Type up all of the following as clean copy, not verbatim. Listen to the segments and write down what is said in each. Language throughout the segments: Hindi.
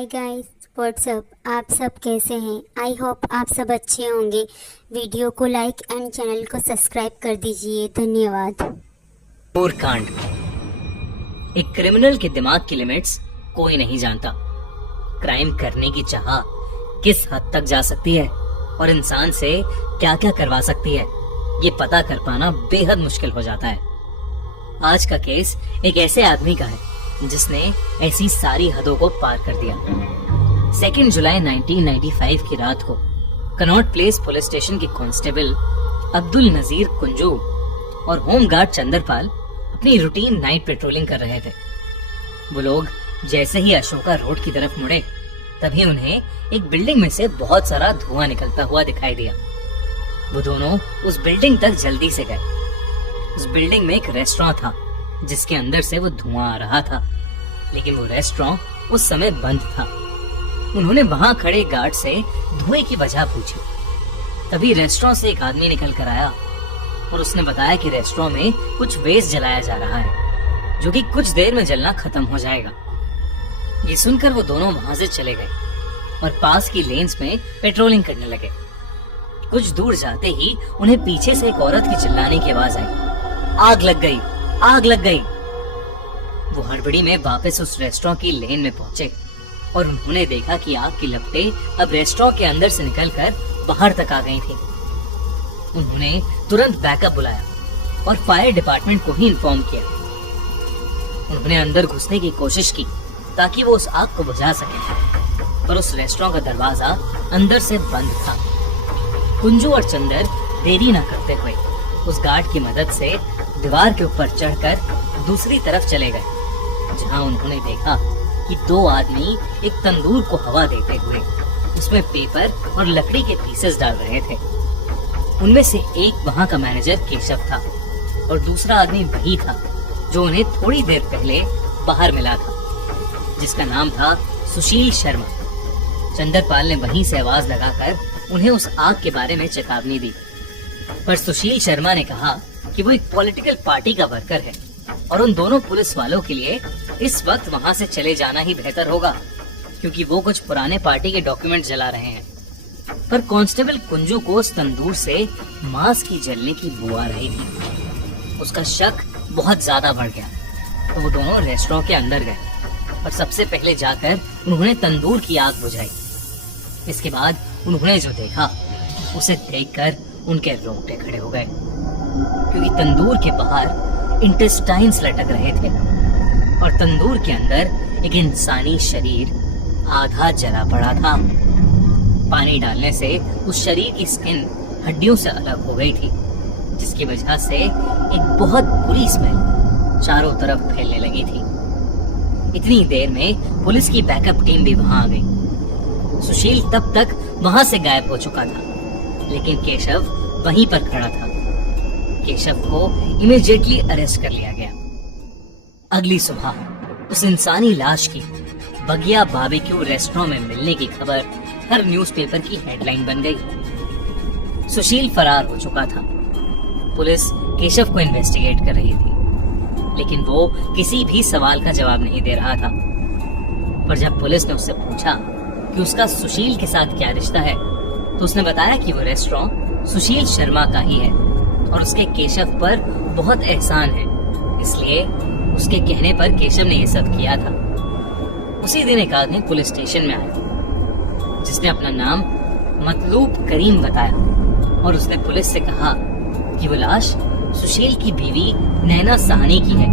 Hi guys, WhatsApp. आप सब कैसे हैं? आई होप आप सब अच्छे होंगे। वीडियो को लाइक एंड चैनल को सब्सक्राइब कर दीजिए। धन्यवाद। कांड। एक क्रिमिनल के दिमाग की लिमिट्स कोई नहीं जानता। क्राइम करने की चाह किस हद तक जा सकती है और इंसान से क्या क्या करवा सकती है, ये पता कर पाना बेहद मुश्किल हो जाता है। आज का केस एक ऐसे आदमी का है जिसने ऐसी सारी हदों को पार कर दिया। 2 जुलाई 1995 की रात को कनॉट प्लेस पुलिस स्टेशन के कांस्टेबल अब्दुल नजीर कुंजू और होमगार्ड चंद्रपाल अपनी रूटीन नाइट पेट्रोलिंग कर रहे थे। वो लोग जैसे ही अशोका रोड की तरफ मुड़े, तभी उन्हें एक बिल्डिंग में से बहुत सारा धुआं निकलता हुआ दिखाई दिया। वो दोनों उस बिल्डिंग तक जल्दी से गए। उस बिल्डिंग में एक रेस्टोरेंट था जिसके अंदर से वो धुआं आ रहा था, लेकिन वो रेस्टोरेंट उस समय बंद था। उन्होंने वहां खड़े गार्ड से धुएं की वजह पूछी। तभी रेस्टोरेंट से एक आदमी निकल कर आया और उसने बताया कि रेस्टोरेंट में कुछ वेस्ट जलाया जा रहा है, जो कि कुछ देर में जलना खत्म हो जाएगा। ये सुनकर वो दोनों वहां से चले गए और पास की लेन्स में पेट्रोलिंग करने लगे। कुछ दूर जाते ही उन्हें पीछे से एक औरत की चिल्लाने की आवाज आई, आग लग गई, आग लग गई। वो हड़बड़ी में वापस उस रेस्टोरेंट की लेन में पहुंचे और उन्होंने देखा कि आग की लपटें अब रेस्टोरेंट के अंदर से निकलकर बाहर तक आ गई थी। उन्होंने तुरंत बैकअप बुलाया और फायर डिपार्टमेंट को ही इन्फॉर्म किया। उन्होंने अंदर घुसने की कोशिश की ताकि वो उस आग को बुझा सके, पर उस रेस्टोरेंट का दरवाजा अंदर से बंद था। कुंजू और चंदर देरी न करते हुए उस गार्ड की मदद से दीवार के ऊपर चढ़कर दूसरी तरफ चले गए, जहां उन्होंने देखा कि 2 आदमी एक तंदूर को हवा देते हुए उसमें पेपर और लकड़ी के पीसेस डाल रहे थे। उनमें से एक वहां का मैनेजर केशव था और दूसरा आदमी वही था जो उन्हें थोड़ी देर पहले बाहर मिला था, जिसका नाम था सुशील शर्मा। चंद्रपाल ने वहीं से आवाज लगाकर उन्हें उस आग के बारे में चेतावनी दी, पर सुशील शर्मा ने कहा कि वो एक पॉलिटिकल पार्टी का वर्कर है और उन दोनों पुलिस वालों के लिए इस वक्त वहां से चले जाना ही बेहतर होगा, क्योंकि वो कुछ पुराने पार्टी के डॉक्यूमेंट जला रहे हैं। पर कांस्टेबल कुंजू को उस तंदूर से मांस की जलने की बू आ रही थी। उसका शक बहुत ज्यादा बढ़ गया, तो वो दोनों रेस्टोरेंट के अंदर गए और सबसे पहले जाकर उन्होंने तंदूर की आग बुझाई। इसके बाद उन्होंने जो देखा उसे देखकर उनके रोंगटे खड़े हो गए, क्योंकि तंदूर के बाहर इंटेस्टाइन्स लटक रहे थे और तंदूर के अंदर एक इंसानी शरीर आधा जला पड़ा था। पानी डालने से उस शरीर की स्किन हड्डियों से अलग हो गई थी, जिसकी वजह से एक बहुत बुरी स्मेल चारों तरफ फैलने लगी थी। इतनी देर में पुलिस की बैकअप टीम भी वहां आ गई। सुशील तब तक वहां से गायब हो चुका था, लेकिन केशव वहीं पर खड़ा था। केशव को इमीडिएटली अरेस्ट कर लिया गया। अगली सुबह उस इंसानी लाश की बगिया बारबेक्यू रेस्टोरेंट में मिलने की खबर हर न्यूज़पेपर की हेडलाइन बन गई। सुशील फरार हो चुका था। पुलिस केशव को इन्वेस्टिगेट कर रही थी, लेकिन वो किसी भी सवाल का जवाब नहीं दे रहा था। पर जब पुलिस ने उससे पूछा कि उसका सुशील के साथ क्या रिश्ता है, तो उसने बताया कि वो रेस्टोरेंट सुशील शर्मा का ही है और उसके केशव पर बहुत एहसान है, इसलिए उसके कहने पर केशव ने ये सब किया था। उसी दिन एक आदमी पुलिस स्टेशन में आया जिसने अपना नाम मतलूब करीम बताया और उसने पुलिस से कहा कि वो लाश सुशील की बीवी नैना साहनी की है।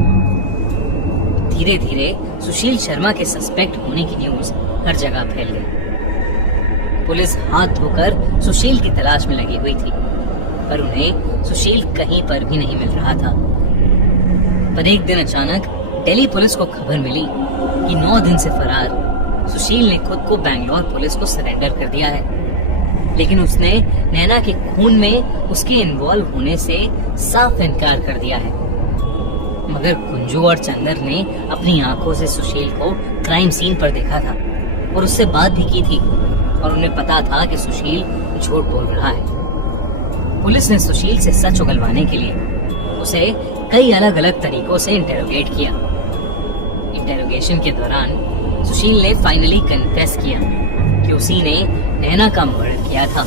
धीरे धीरे सुशील शर्मा के सस्पेक्ट होने की न्यूज हर जगह फैल गई। पुलिस हाथ धोकर सुशील की तलाश में लगी हुई थी, पर उन्हें सुशील कहीं पर भी नहीं मिल रहा था। पर एक दिन अचानक दिल्ली पुलिस को खबर मिली कि 9 दिन से फरार सुशील ने खुद को बैंगलोर पुलिस को सरेंडर कर दिया है, लेकिन उसने नैना के खून में उसके इन्वॉल्व होने से साफ इनकार कर दिया है। मगर कुंजू और चंदर ने अपनी आंखों से सुशील को क्राइम सीन पर देखा था और उससे बात भी की थी, और उन्हें पता था कि सुशील झूठ बोल रहा है। पुलिस ने सुशील से सच उगलवाने के लिए उसे कई अलग अलग तरीकों से इंटेरोगेट किया। इंटेरोगेशन के दौरान सुशील ने फाइनली कन्फेस किया कि उसी ने नैना का मर्डर किया था,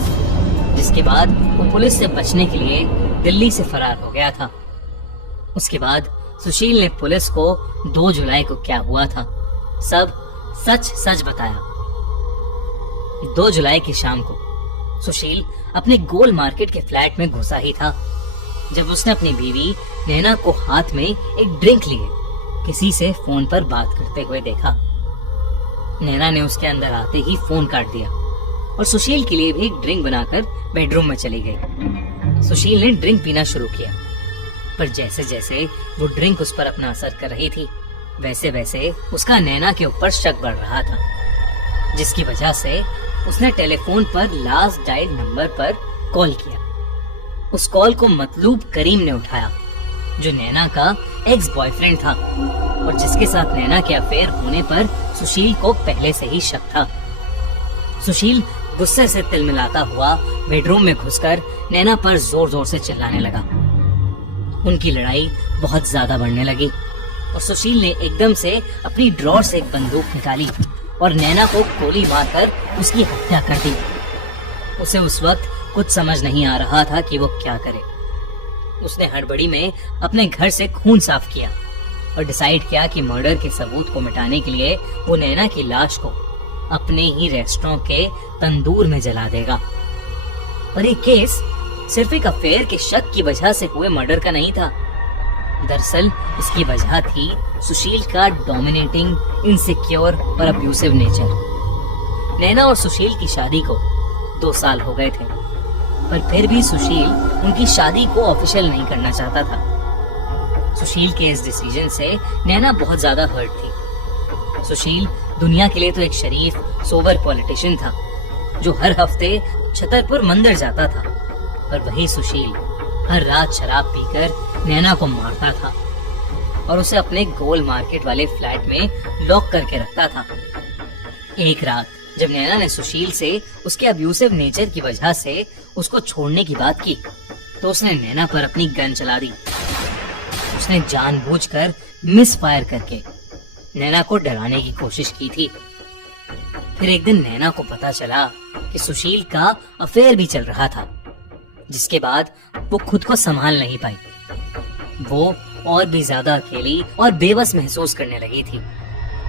जिसके बाद वो पुलिस से बचने के लिए दिल्ली से फरार हो गया था। उसके बाद सुशील ने पुलिस को 2 जुलाई को क्या हुआ था सब सच सच बताया। 2 जुलाई की शाम को सुशील अपने गोल मार्केट के फ्लैट में घुसा ही था जब उसने अपनी बीवी नैना को हाथ में एक ड्रिंक लिए किसी से फोन पर बात करते हुए देखा। नैना ने उसके अंदर आते ही फोन काट दिया और सुशील के लिए भी एक ड्रिंक बनाकर बेडरूम में चली गई। सुशील ने ड्रिंक पीना शुरू किया, पर जैसे जैसे वो ड्रिंक उस पर अपना असर कर रही थी, वैसे वैसे उसका नैना के ऊपर शक बढ़ रहा था, जिसकी वजह से उसने टेलीफोन पर लास्ट डायल नंबर पर कॉल किया। उस कॉल को मतलूब करीम ने उठाया, जो नैना का एक्स बॉयफ्रेंड था और जिसके साथ नैना के अफेयर होने पर सुशील को पहले से ही शक था। सुशील गुस्से से तिलमिलाता हुआ बेडरूम में घुसकर नैना पर जोर जोर से चिल्लाने लगा। उनकी लड़ाई बहुत ज्यादा बढ़ने लगी और सुशील ने एकदम से अपनी ड्रॉर से एक बंदूक निकाली और नैना को गोली मारकर उसकी हत्या कर दी। उसे उस वक्त कुछ समझ नहीं आ रहा था कि वो क्या करे। उसने हड़बड़ी में अपने घर से खून साफ किया और डिसाइड किया कि मर्डर के सबूत को मिटाने के लिए वो नैना की लाश को अपने ही रेस्टोरेंट के तंदूर में जला देगा। पर ये केस सिर्फ एक अफेयर के शक की वजह से हुए मर्डर का नहीं था। दरअसल इसकी वजह थी सुशील का डोमिनेटिंग, इनसिक्योर और अब्यूसिव नेचर। नैना और सुशील की शादी को 2 साल हो गए थे, पर फिर भी सुशील उनकी शादी को ऑफिशियल नहीं करना चाहता था। सुशील के इस डिसीजन से नैना बहुत ज्यादा हर्ट थी। सुशील दुनिया के लिए तो एक शरीफ, सोबर पॉलिटिशियन था जो हर हफ्ते छतरपुर मंदिर जाता था, पर वही सुशील हर रात शराब पीकर नैना को मारता था और उसे अपने गोल मार्केट वाले फ्लैट में लॉक करके रखता था। एक रात जब नैना ने सुशील से उसके अब्यूसिव नेचर की वजह से उसको छोड़ने की बात की, तो उसने नैना पर अपनी गन चला दी। उसने जानबूझकर मिस फायर करके नैना को डराने की कोशिश की थी। फिर एक दिन नैना को पता चला कि सुशील का अफेयर भी चल रहा था, जिसके बाद वो खुद को संभाल नहीं पाई। वो और भी ज्यादा अकेली और बेबस महसूस करने लगी थी।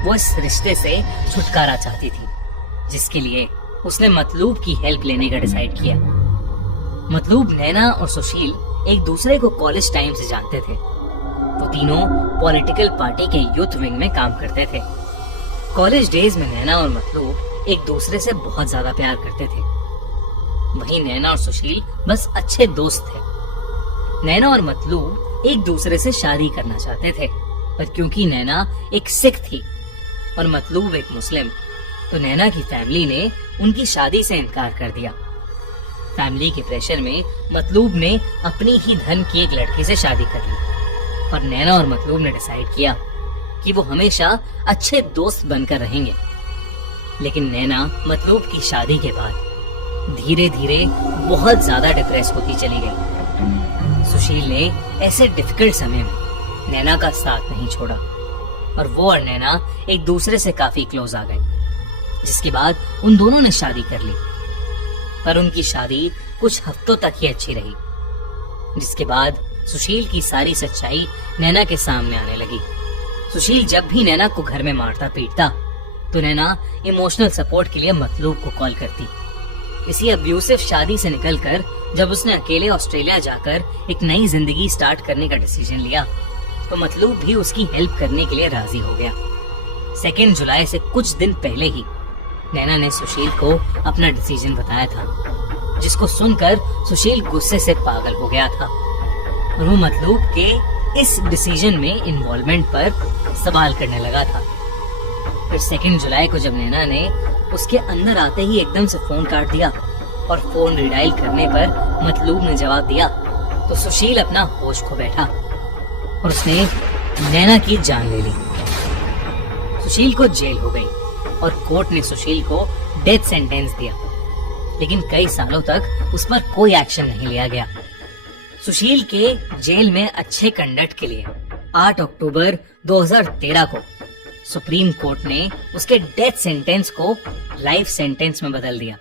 वो इस रिश्ते से छुटकारा चाहती थी, जिसके लिए उसने मतलूब की हेल्प लेने का डिसाइड किया। मतलूब, नैना और सुशील एक दूसरे को कॉलेज टाइम से जानते थे। वो तीनों पॉलिटिकल पार्टी के यूथ विंग में काम करते थे। कॉलेज डेज में नैना और मतलूब एक दूसरे से बहुत ज्यादा प्यार करते थे। वहीं नैना और सुशील बस अच्छे दोस्त थे। नैना और मतलूब एक दूसरे से शादी करना चाहते थे, पर क्योंकि नैना एक सिख थी और मतलूब एक मुस्लिम, तो नैना की फैमिली ने उनकी शादी से इनकार कर दिया। फैमिली के प्रेशर में मतलूब ने अपनी ही धन की एक लड़की से शादी कर ली, पर नैना और मतलूब ने डिसाइड किया कि वो हमेशा अच्छे दोस्त बनकर रहेंगे। लेकिन नैना मतलूब की शादी के बाद धीरे धीरे बहुत ज्यादा डिप्रेस होती चली गई। सुशील ने ऐसे डिफिकल्ट समय में नैना का साथ नहीं छोड़ा और वो और नैना एक दूसरे से काफी क्लोज आ गए, जिसके बाद उन दोनों ने शादी कर ली। पर उनकी शादी कुछ हफ्तों तक ही अच्छी रही, जिसके बाद सुशील की सारी सच्चाई नैना के सामने आने लगी। सुशील जब भी नैना को घर में मारता पीटता, तो नैना इमोशनल सपोर्ट के लिए मतलूब को कॉल करती। इसी अब्यूसिव शादी से निकलकर जब उसने अकेले ऑस्ट्रेलिया जाकर एक नई जिंदगी स्टार्ट करने का डिसीजन लिया, तो मतलूब भी उसकी हेल्प करने के लिए राजी हो गया। 2 जुलाई से कुछ दिन पहले ही नैना ने सुशील को अपना डिसीजन बताया था, जिसको सुनकर सुशील गुस्से से पागल हो गया था और वो मतलूब के इस डिसीजन में इन्वॉल्वमेंट पर सवाल करने लगा था। फिर 2 जुलाई को जब नैना ने उसके अंदर आते ही एकदम से फोन काट दिया और फोन रिडायल करने पर मतलूब ने जवाब दिया, तो सुशील अपना होश खो बैठा और उसने नैना की जान ले ली। सुशील को जेल हो गई और कोर्ट ने सुशील को डेथ सेंटेंस दिया, लेकिन कई सालों तक उस पर कोई एक्शन नहीं लिया गया। सुशील के जेल में अच्छे कंडक्ट के लिए 8 अक्टूबर 2013 को सुप्रीम कोर्ट ने उसके डेथ सेंटेंस को लाइफ सेंटेंस में बदल दिया।